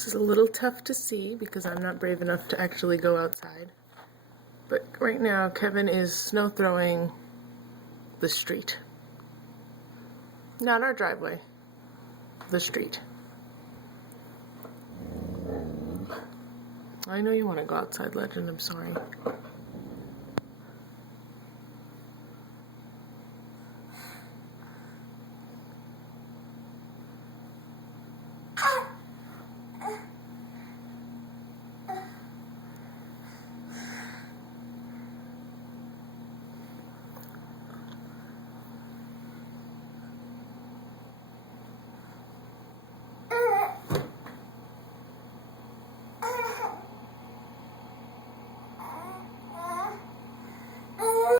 This is a little tough to see because I'm not brave enough to actually go outside. But right now, Kevin is snow throwing the street. Not our driveway, the street. I know you want to go outside, Legend, I'm sorry.